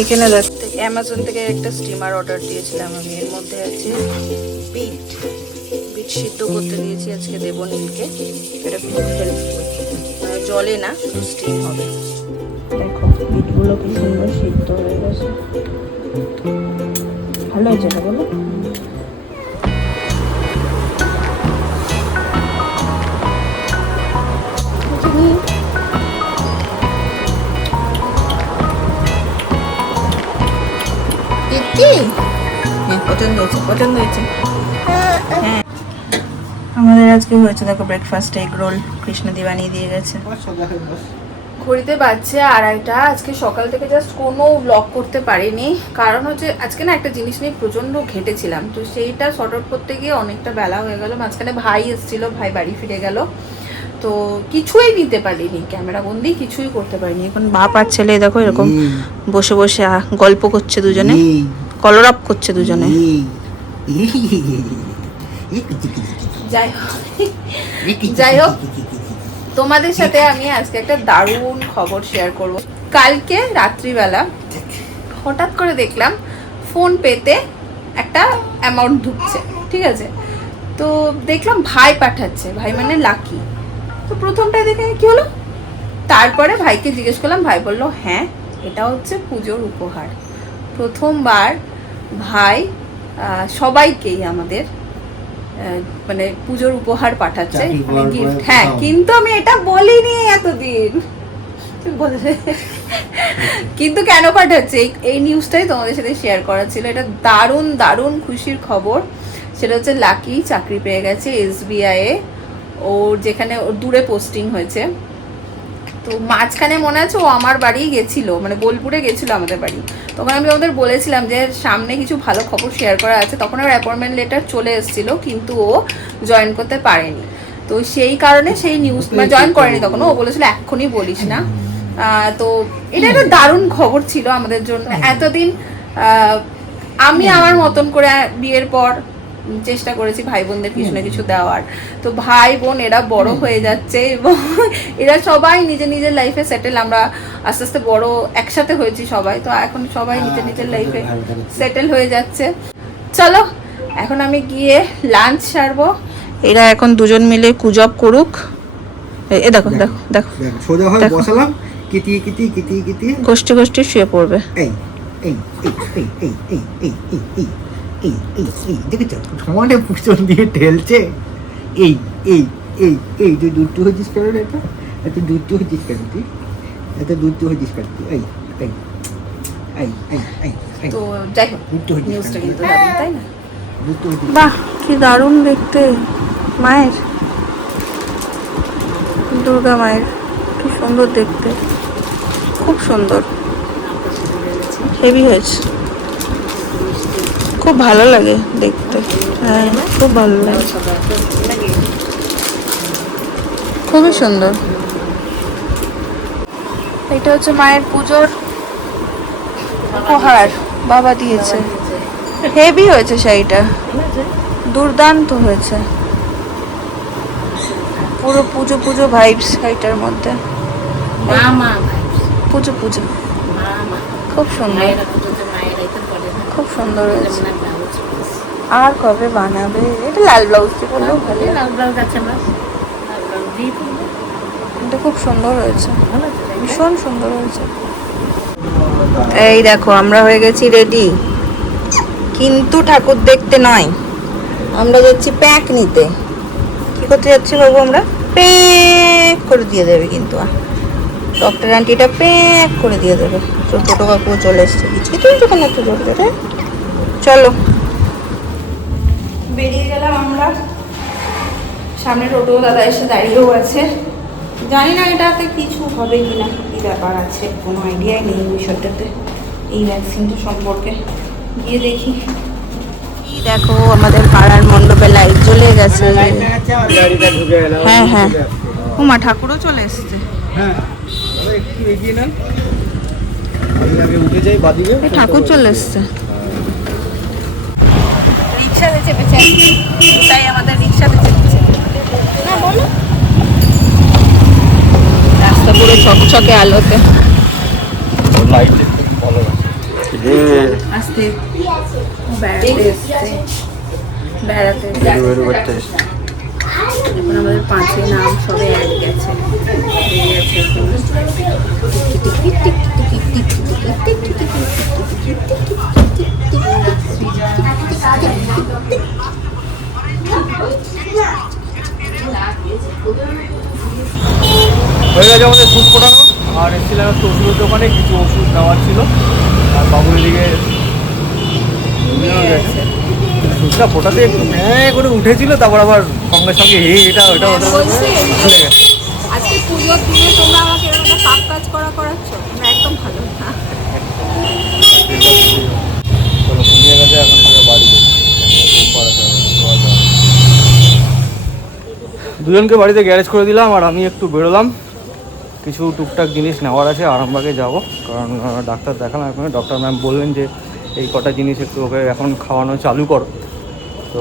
এখানে দেখ অ্যামাজন থেকে একটা স্টিমার অর্ডার দিয়েছিলাম আমি। এর মধ্যে আছে বিট বিট সিদ্ধ করতে দিয়েছি আজকে দেবো নীলকে। এটা খুব হেল্পফুল মানে জলে না শুধু স্টিম হবে। দেখো বিটগুলো কি সুন্দর সিদ্ধ হয়ে গেছে। ভালো হয়েছে এটা বলো? দিদি হ্যাঁ পছন্দ হয়েছে পছন্দ হয়েছে। হ্যাঁ আমাদের আজকে হয়েছে দেখো ব্রেকফাস্ট এগ রোল কৃষ্ণদি বানিয়ে দিয়ে গেছে। ঘড়িতে বাজছে আড়াইটা আজকে সকাল থেকে জাস্ট কোনো ব্লগ করতে পারিনি। কারণ হচ্ছে আজকে না একটা জিনিস নিয়ে প্রচণ্ড ঘেটেছিলাম। তো সেইটা শর্ট আউট করতে গিয়ে অনেকটা বেলা হয়ে গেল মাঝখানে ভাই এসেছিল ভাই বাড়ি ফিরে গেল। তো কিছুই নিতে পারিনি ক্যামেরা বন্দি কিছুই করতে পারিনি। এখন বাপ আর ছেলে দেখো এরকম বসে বসে গল্প করছে দুজনে কলরাপ করছে দুজনে। যাই যাই হোক তোমাদের সাথে আমি আজকে একটা দারুণ খবর শেয়ার করব। কালকে রাত্রিবেলা হঠাৎ করে দেখলাম ফোন পেতে একটা অ্যামাউন্ট ঢুকছে ঠিক আছে? তো দেখলাম ভাই পাঠাচ্ছে ভাই মানে লাকি তো প্রথমটাই দেখে কি হলো? তারপরে ভাইকে জিজ্ঞেস করলাম ভাই বলল হ্যাঁ এটা হচ্ছে পুজোর উপহার। প্রথমবার ভাই সবাইকেই আমাদের মানে পুজোর উপহার পাঠাচ্ছে। মানে গিফট হ্যাঁ কিন্তু আমি এটা বলিনি এতদিন। কিন্তু কেন পাঠাচ্ছে? এই এই নিউজটাই তোমাদের সাথে শেয়ার করা ছিল। এটা দারুণ দারুণ খুশির খবর। সেটা হচ্ছে লাকি চাকরি পেয়ে গেছে এসবিআই এ। ওর যেখানে ওর দূরে পোস্টিং হয়েছে। তো মাঝখানে মনে আছে ও আমার বাড়ি গেছিল মানে বোলপুরে গেছিল আমাদের বাড়ি। তখন আমি ওদের বলেছিলাম যে সামনে কিছু ভালো খবর শেয়ার করা আছে। তখন ওর অ্যাপয়েন্টমেন্ট লেটার চলে এসেছিল কিন্তু ও জয়েন করতে পারেনি। তো সেই কারণে সেই নিউজ মানে জয়েন করেনি তখন। ও বলেছিল এক্ষুনি বলিস না। তো এটা একটা দারুণ খবর ছিল আমাদের জন্য। এতদিন আমি আমার মতন করে বিয়ের পর চেষ্টা করেছি ভাই বোনদের কিছু না কিছু দেওয়ার। তো ভাই বোন এরা বড় হয়ে যাচ্ছে এবং এরা সবাই নিজের নিজের লাইফে সেটেল আমরা আস্তে আস্তে বড় একসাথে হয়েছি সবাই। তো এখন সবাই নিজের নিজের লাইফে সেটেল হয়ে যাচ্ছে। চলো এখন আমি গিয়ে লাঞ্চ সারবো। এরা এখন দুজন মিলে কুজব করুক। এ- দেখো দেখো দেখো সোজা হয়। বসালাম। কিটিয়ে কিটিয়ে গোষ্ঠী গোষ্ঠী শুয়ে পড়বে। এই এই এই এই এই এই এই। এই এই এই দেখেছ? সমানে পুষণ দিয়ে ঠেলছে এই এই এই এই তুই দুধটু হয়েছিস কেন রে এটা? এত দুধটু হয়েছিস কেন তুই? এত দুধটু হয়েছিস কেন তুই? এই এই এই এই এই এই। তো যাই হোক কিন্তু দারুণ তাই না? বাহ কি দারুণ দেখতে। মায়ের। দুর্গা মায়ের কি সুন্দর দেখতে। খুব সুন্দর। হেভি হয়েছে খুব ভালো লাগে দেখতে। হ্যাঁ খুব ভালো লাগে। খুবই সুন্দর। এটা হচ্ছে মায়ের পুজোর উপহার বাবা দিয়েছে। হেভি হয়েছে শাড়িটা। দুর্দান্ত হয়েছে। পুরো পুজো পুজো ভাইবস শাড়িটার মধ্যে। পুজো পুজো। খুব সুন্দর। খুব সুন্দর হয়েছে। ব্লাউজ আর কবে বানাবে? এটা লাল ব্লাউজটি পরলেও ভালো। লাল ব্লাউজ আছে আমার ব্লাউজ। এটা খুব সুন্দর হয়েছে? ভীষণ সুন্দর হয়েছে। এই দেখো আমরা হয়ে গেছি রেডি কিন্তু ঠাকুর দেখতে নয়। আমরা যাচ্ছি প্যাক নিতে। কি করতে যাচ্ছি বাবু আমরা? প্যাক করে দিয়ে দেবে কিন্তু ডক্টর আন্টিটা প্যাক করে দিয়ে দেবে। টোটো কাকু চলে এসছে। কিছু কিছু একটু জোরে জোরে চলো। বেরিয়ে গেলাম আমরা। সামনে টোটো দাদা এসে দাঁড়িয়েও আছে। জানি না এটাতে কিছু হবে কি না কী ব্যাপার আছে কোনো আইডিয়াই নেই এই বিষয়টাতে এই ভ্যাকসিনটা সম্পর্কে। গিয়ে দেখি। দেখো আমাদের পাড়ার মণ্ডপে লাইট জ্বলে গেছে। হ্যাঁ হ্যাঁ উমা ঠাকুরও চলে এসেছে। হ্যাঁ ঠাকুর চলে এসছে। রিক্সাতে চেপেছে। তাই আমাদের রিক্সাতে চেপেছে। না বলো। রাস্তা পুরো ছকছকে আলোতে। আসতে। বেড়াতে বেড়াতে। আমাদের পাঁচে নাম সবে অ্যাড গেছে। ওষুধের দোকানে কিছু ওষুধ নেওয়ার ছিল। আর বাবুর দিকে সুদটা ফোটাতে একটু হ্যাঁ করে উঠেছিল তারপর আবার সঙ্গে সঙ্গে হে এটা ওটা ওটা ওটা গেছে। আজকে পুজোর দিনে তোমরা আমাকে এরকম একটা পাপ কাজ করা করাচ্ছ? না একদম ভালো না। চলো ঘুমিয়ে গেছে এখন থেকে বাড়ি ঘুম পাড়াতে হবে। দুজনকে বাড়িতে গ্যারেজ করে দিলাম আর আমি একটু বেরোলাম। কিছু টুকটাক জিনিস নেওয়ার আছে আরামবাগে যাব। কারণ ডাক্তার দেখালাম এখন ডক্টর ম্যাম বললেন যে এই কটা জিনিস একটু ওকে এখন খাওয়ানো চালু করো। তো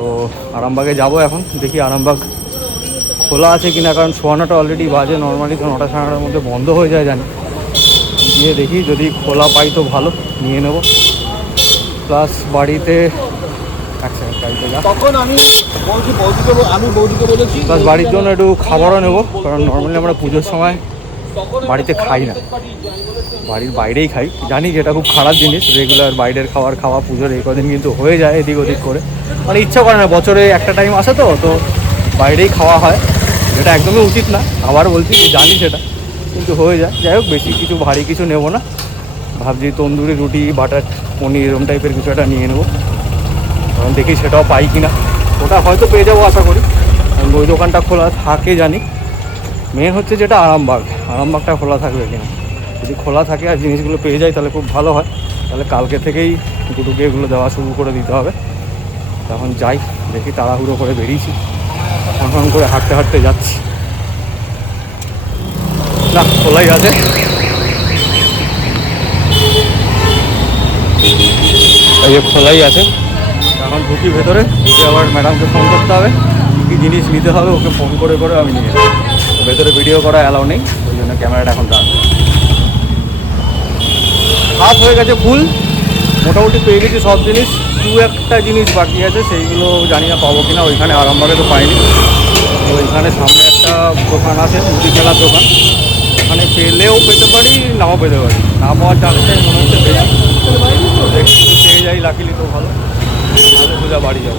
আরামবাগে যাব এখন। দেখি আরামবাগ খোলা আছে কিনা কারণ শোয়ানোটা অলরেডি বাজে। নর্মালি তো নটা সাড়ে নটার মধ্যে বন্ধ হয়ে যায় জানি। গিয়ে দেখি যদি খোলা পাই তো ভালো নিয়ে নেব। প্লাস বাড়িতে যা। তখন আমি বৌদিকে আমি বৌদিকে বলেছি প্লাস বাড়ির জন্য একটু খাবারও নেব কারণ নর্মালি আমরা পুজোর সময় বাড়িতে খাই না। বাড়ির বাইরেই খাই। জানি যেটা খুব খারাপ জিনিস রেগুলার বাইরের খাবার খাওয়া পুজোর এই কদিন কিন্তু হয়ে যায় এদিক ওদিক করে। মানে ইচ্ছা করে না বছরে একটা টাইম আসে তো তো বাইরেই খাওয়া হয়। যেটা একদমই উচিত না আবার বলছি জানি সেটা কিন্তু হয়ে যায়। যাই হোক বেশি কিছু ভারী কিছু নেব না। ভাবছি তন্দুরি রুটি বাটার পনির এরম টাইপের কিছু একটা নিয়ে নেব। কারণ দেখি সেটাও পাই কিনা। ওটা হয়তো পেয়ে যাব আশা করি। ওই দোকানটা খোলা থাকে জানি। মেন হচ্ছে যেটা আরামবাগ। আরামবাগটা খোলা থাকবে কিনা। যদি খোলা থাকে আর জিনিসগুলো পেয়ে যায় তাহলে খুব ভালো হয়। তাহলে কালকে থেকেই দুটোকে এগুলো দেওয়া শুরু করে দিতে হবে। তখন যাই, দেখি তাড়াহুড়ো করে বেরিয়েছি। এখন করে হাঁটতে হাঁটতে যাচ্ছি। না, খোলাই আছে। এই খোলাই আছে। এখন ঢুকি ভেতরে আবার ম্যাডামকে ফোন করতে হবে। কী জিনিস নিতে হবে, ওকে ফোন করে করে আমি নিয়ে নেব। ভেতরে ভিডিও করা অ্যালাউ নেই, ওই জন্য ক্যামেরাটা এখন দাঁড় হাত হয়ে গেছে ফুল মোটামুটি পেয়ে গেছি সব জিনিস। দু একটা জিনিস বাকি আছে, সেইগুলো জানি না পাবো কিনা, ওইখানে আরামবাগে তো পাইনি। ওইখানে সামনে একটা দোকান আছে, মুদি খেলার দোকান। ওখানে পেলেও পেতে পারি, নাও পেতে পারি। না পাওয়ার চান্সটাই মনে হচ্ছে দেখি, পেয়ে যাই লাকিলি তো ভালো। সোজা বাড়ি যাব।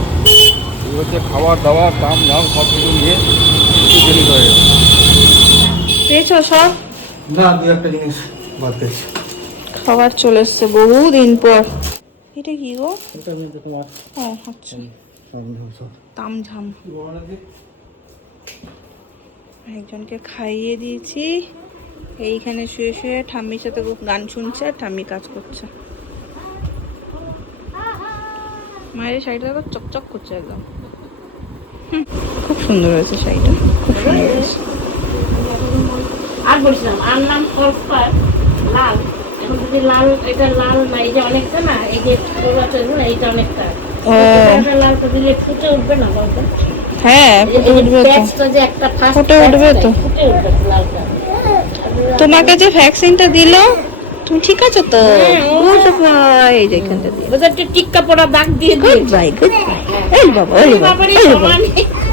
হচ্ছে খাবার দাবার দাম দাম সব কিছু নিয়ে কিছু জিনিস হয়ে গেছে। পেয়েছ সব? না দু একটা জিনিস বাদ পেয়েছি খাবার চলে এসছে বহুদিন পর। এটা কি গো? এটা আমি তোমার ও আচ্ছা। তামঝাম। একজনকে খাইয়ে দিয়েছি। এইখানে শুয়ে শুয়ে ঠাম্মির সাথে গান শুনছে আর ঠাম্মি কাজ করছে। মায়ের শাড়িটা দেখো চকচক করছে একদম। হুম, খুব সুন্দর হয়েছে শাড়িটা। খুব সুন্দর হয়েছে। আর বলছিলাম আর নাম কল্পার লাল। এখন যদি লাল এটা লাল না এই যে অনেকটা না এই যে না এইটা অনেকটা। এটা লালটা দিলে ফুটে উঠবে না বলতো? হ্যাঁ ফুটে উঠবে তো। ফুটে উঠবে তো। লালটা। তোমাকে যে ভ্যাকসিনটা দিল তুমি ঠিক আছো তো? হ্যাঁ, গুড বাই এই যে এখানটা দিয়ে। বোধহয় একটু টিক্কা পড়া দাগ দিয়ে গুড বাই গুড বাই। এই বাবা এই বাবা এই বাবা।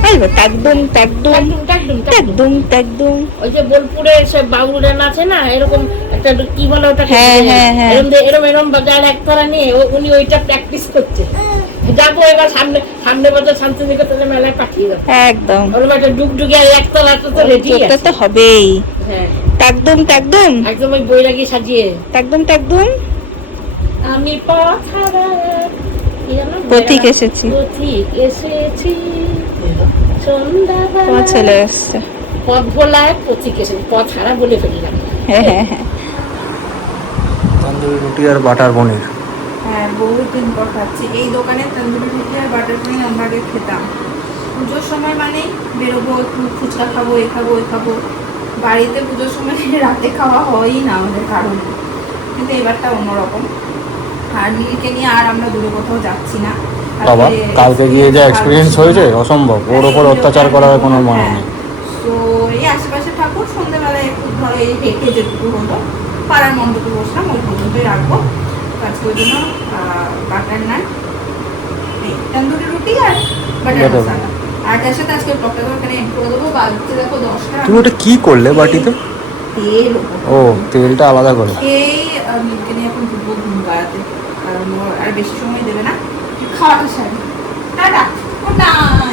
এই বাবা টাকডুম, টাকডুম। একদম একদম ওই যে বোলপুরে সে বাউলেন আছে না এরকম একটা কি বলে ওটা হ্যাঁ, হ্যাঁ, হ্যাঁ। এরকম এরকম বাজার একতারা নিয়ে উনি ওইটা প্র্যাকটিস করছে। যাব এবার সামনে সামনে বছর শান্তিনিকেতনের মেলায় পাঠিয়ে দেবো। একদম। ওরকম একটা ডুগডুগি আর একতলাটা তো রেডি তো হবেই। হ্যাঁ। একদম একদম একদম ওই বৈরাগী সাজিয়ে। একদম একদম আমি? পথিক এসেছি। পথিক এসেছি। সন্ধ্যাবেলা ছেলে এসছে। পথ ভোলায় পথিক এসেছি। পথ হারা বলে ফেললাম। হ্যাঁ হ্যাঁ হ্যাঁ। তন্দুরি রুটি আর বাটার পনির। হ্যাঁ বহুদিন পর খাচ্ছি। এই দোকানে তন্দুরি রুটি আর বাটার পনির আমরা আগে খেতাম। পুজোর সময় মানে বেরোবো একটু ফুচকা খাব এ খাব এ খাব। বাড়িতে পুজোর সময় রাতে খাওয়া হয়ই না আমাদের কারণ। কিন্তু এবারটা অন্যরকম। আর নীলকে নিয়ে আর আমরা দূরে কোথাও যাচ্ছি না। বাবা কালকে গিয়ে যা এক্সপিরিয়েন্স হয়েছে অসম্ভব। ওর ওপর অত্যাচার করার কোনো মানে নেই। তো এই আশেপাশে ঠাকুর সন্ধ্যেবেলায় একটু ধরো এই হেঁটে যেটুকু হলো। পাড়ার মণ্ডপে বসলাম ওই পর্যন্তই রাখব। আজকে ওই জন্য বাটার নান তন্দুরি রুটি আর বাটার মশলা। আর তার সাথে আজকে ব্লগটা এখানে এন্ড করে দেবো বাজতে দেখো দশটা। তুমি ওটা কি করলে বাটিতে? তেল ও তেলটা আলাদা করে। এই নিয়ে এখন ঘুম কারণ আর বেশি সময় দেবে না। খাওয়াটা সারি টাটা গুড নাইট